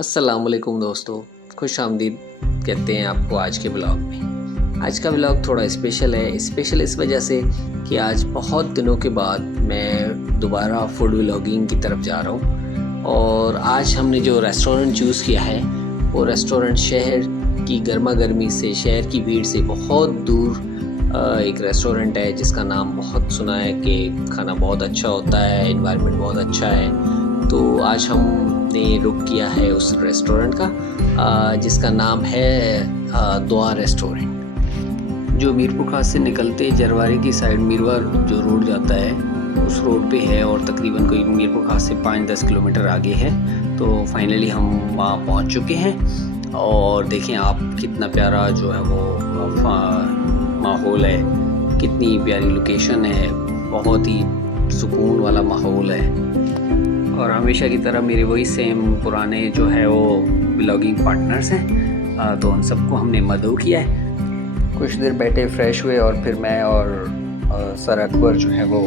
अस्सलामुअलैकुम दोस्तों, खुश आमदीद कहते हैं आपको आज के ब्लॉग में। आज का ब्लॉग थोड़ा स्पेशल है। स्पेशल इस वजह से कि आज बहुत दिनों के बाद मैं दोबारा फूड व्लॉगिंग की तरफ जा रहा हूँ। और आज हमने जो रेस्टोरेंट चूज़ किया है वो रेस्टोरेंट शहर की गर्मा गर्मी से, शहर की भीड़ से बहुत दूर एक रेस्टोरेंट है जिसका नाम बहुत सुना है कि खाना बहुत अच्छा होता है, एनवायरनमेंट बहुत अच्छा है। तो आज हमने रुक किया है उस रेस्टोरेंट का जिसका नाम है दुआ रेस्टोरेंट, जो मीरपुर खास से निकलते जरवारी की साइड मीरवा जो रोड जाता है उस रोड पे है और तकरीबन कोई मीरपुर खास से 5-10 किलोमीटर आगे है। तो फाइनली हम वहाँ पहुँच चुके हैं और देखें आप कितना प्यारा जो है वो माहौल है, कितनी प्यारी लोकेशन है, बहुत ही सुकून वाला माहौल है। और हमेशा की तरह मेरे वही सेम पुराने जो है वो ब्लॉगिंग पार्टनर्स हैं, तो उन सबको हमने मदऊ किया है। कुछ देर बैठे फ्रेश हुए और फिर मैं और सर अकबर जो है वो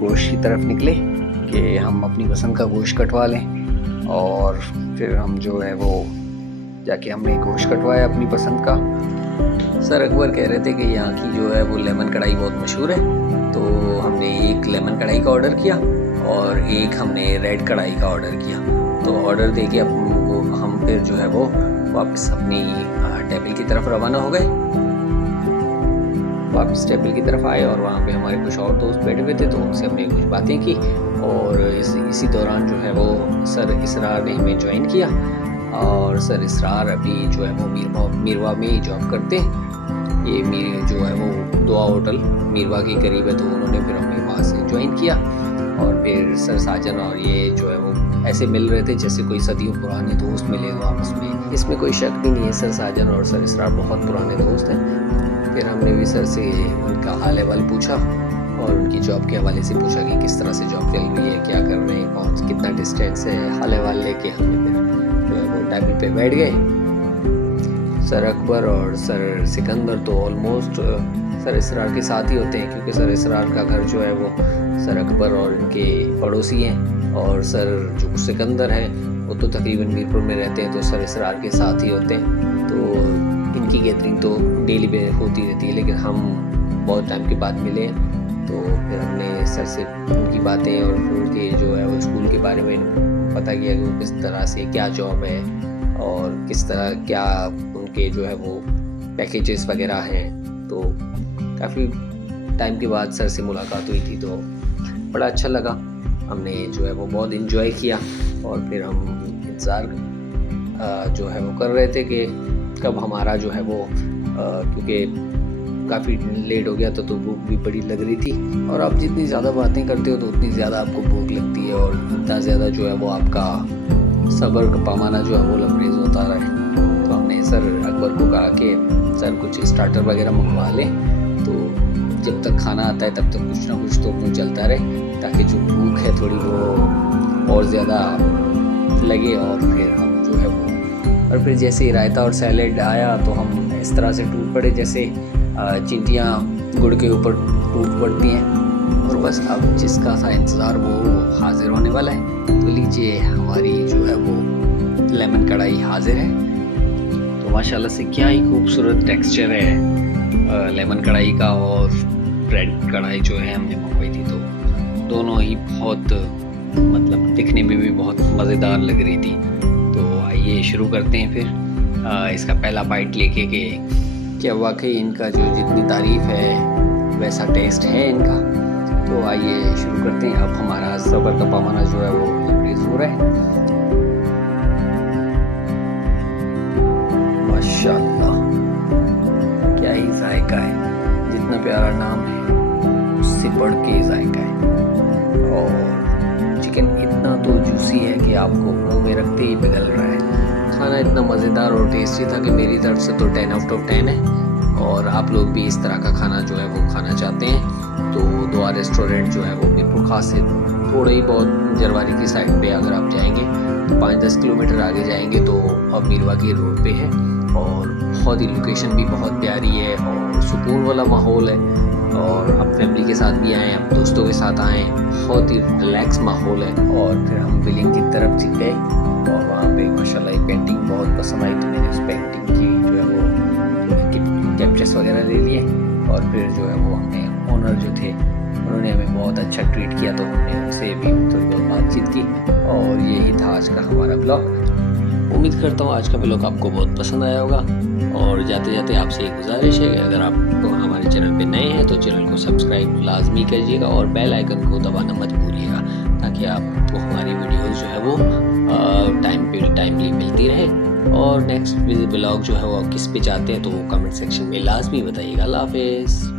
गोश्त की तरफ निकले कि हम अपनी पसंद का गोश्त कटवा लें। और फिर हम जो है वो जाके हमने गोश्त कटवाया अपनी पसंद का। सर अकबर कह रहे थे कि यहाँ की जो है वो लेमन कढ़ाई बहुत मशहूर है, तो हमने एक लेमन कढ़ाई का ऑर्डर किया और एक हमने रेड कढ़ाई का ऑर्डर किया। तो ऑर्डर देके हम फिर जो है वो वापस अपनी टेबल की तरफ रवाना हो गए। वापस टेबल की तरफ आए और वहाँ पे हमारे कुछ और दोस्त बैठे हुए थे, तो उनसे हमने कुछ बातें की। और इसी दौरान जो है वो सर इसरार ने हमें ज्वाइन किया। और सर इसरार अभी जो है वो मीरवा में ही जॉब करते हैं। ये मेरे जो है वो दुआ होटल मीरवा के करीब है, तो उन्होंने फिर हमें वहाँ से ज्वाइन किया। और फिर सर साजन और ये जो है वो ऐसे मिल रहे थे जैसे कोई सदियों पुराने दोस्त मिले हो आपस में। इसमें कोई शक भी नहीं है, सर साजन और सर इसरार बहुत पुराने दोस्त हैं। फिर हमने भी सर से उनका हाल अहवाल पूछा और उनकी जॉब के हवाले से पूछा कि किस तरह से जॉब चल रही है, क्या कर रहे हैं, कौन कितना डिस्टेंस है। हाल अहवाल लेके हमने फिर जो है वो टेबल पे बैठ गए। सर अकबर और सर सिकंदर तो ऑलमोस्ट सर इसरार के साथ ही होते हैं, क्योंकि सर इसरार का घर जो है वो सर अकबर और इनके पड़ोसी हैं। और सर जो सिकंदर हैं वो तो तकरीबन मीरपुर में रहते हैं, तो सर इसरार के साथ ही होते हैं। तो इनकी गैदरिंग तो डेली पे होती रहती है, लेकिन हम बहुत टाइम के बाद मिले। तो फिर हमने सर से उनकी बातें और उनके जो है वो स्कूल के बारे में पता किया कि वो किस तरह से क्या जॉब है और किस तरह क्या उनके जो है वो पैकेजेस वगैरह हैं। तो काफ़ी टाइम के बाद सर से मुलाकात हुई थी, तो बड़ा अच्छा लगा। हमने जो है वो बहुत इन्जॉय किया। और फिर हम इंतज़ार जो है वो कर रहे थे कि कब हमारा जो है वो क्योंकि काफ़ी लेट हो गया था, तो भूख भी बड़ी लग रही थी। और आप जितनी ज़्यादा बातें करते हो तो उतनी ज़्यादा आपको भूख लगती है और उतना ज़्यादा जो है वो आपका सब्र का पैमाना जो है वो लबरेज होता रहे। तो हमने सर अकबर को कहा कि सर कुछ स्टार्टर वगैरह मंगवा लें, तो जब तक खाना आता है तब तक कुछ ना कुछ तो मुँह चलता रहे, ताकि जो भूख है थोड़ी वो और ज़्यादा लगे। और फिर हम जो है वो और फिर जैसे ही रायता और सैलेड आया तो हम इस तरह से टूट पड़े जैसे चींटियाँ गुड़ के ऊपर टूट पड़ती हैं। और बस अब जिसका था इंतज़ार वो हाजिर होने वाला है। तो लीजिए हमारी जो है वो लेमन कढ़ाई हाजिर है। तो माशाल्लाह से क्या ही खूबसूरत टेक्सचर है लेमन कढ़ाई का। और रेड कढ़ाई जो है हमने मंगवाई थी, तो दोनों ही बहुत मतलब दिखने में भी बहुत मज़ेदार लग रही थी। तो आइए शुरू करते हैं फिर इसका पहला बाइट लेके कि क्या वाकई इनका जो जितनी तारीफ़ है वैसा टेस्ट है इनका। तो आइए शुरू करते हैं। अब हमारा सब्र का पैमाना जो है वो इंक्रीज हो रहा है। माशाल्लाह क्या ही जायका है, जितना प्यारा नाम है उससे बढ़ के जायका है। और चिकन इतना तो जूसी है कि आपको मुंह में रखते ही पिघल रहा है। खाना इतना मज़ेदार और टेस्टी था कि मेरी तरफ से तो 10 आउट ऑफ 10 है। और आप लोग भी इस तरह का खाना जो है वो खाना चाहते हैं तो दुआ रेस्टोरेंट जो है वो मीरपुर खास से थोड़ा ही बहुत जरवारी की साइड पे अगर आप जाएंगे तो 5-10 किलोमीटर आगे जाएंगे तो अब मीरवा के रोड पे है। और बहुत ही लोकेशन भी बहुत प्यारी है और सुकून वाला माहौल है। और आप फैमिली के साथ भी आएँ, आप दोस्तों के साथ आएँ, बहुत ही रिलैक्स माहौल है। और फिर हम बिलिंग की तरफ गए और वहाँ पे माशाल्लाह एक और फिर जो है वो हमने ओनर जो थे उन्होंने हमें बहुत अच्छा ट्रीट किया, तो हमने उनसे भी थोड़ी बहुत बातचीत की। और यही था आज का हमारा ब्लॉग। उम्मीद करता हूँ आज का ब्लॉग आपको बहुत पसंद आया होगा। और जाते जाते आपसे एक गुजारिश है, अगर आप हमारे चैनल पे नए हैं तो चैनल को सब्सक्राइब लाजमी कीजिएगा और बेल आइकन को दबाना मत भूलिएगा, ताकि आपको हमारी वीडियोस जो है वो टाइमली मिलती रहे। और नेक्स्ट ब्लॉग जो है वो किस पे चाहते हैं तो वो कमेंट सेक्शन में लाजमी बताइएगा। अल्लाह हाफिज़।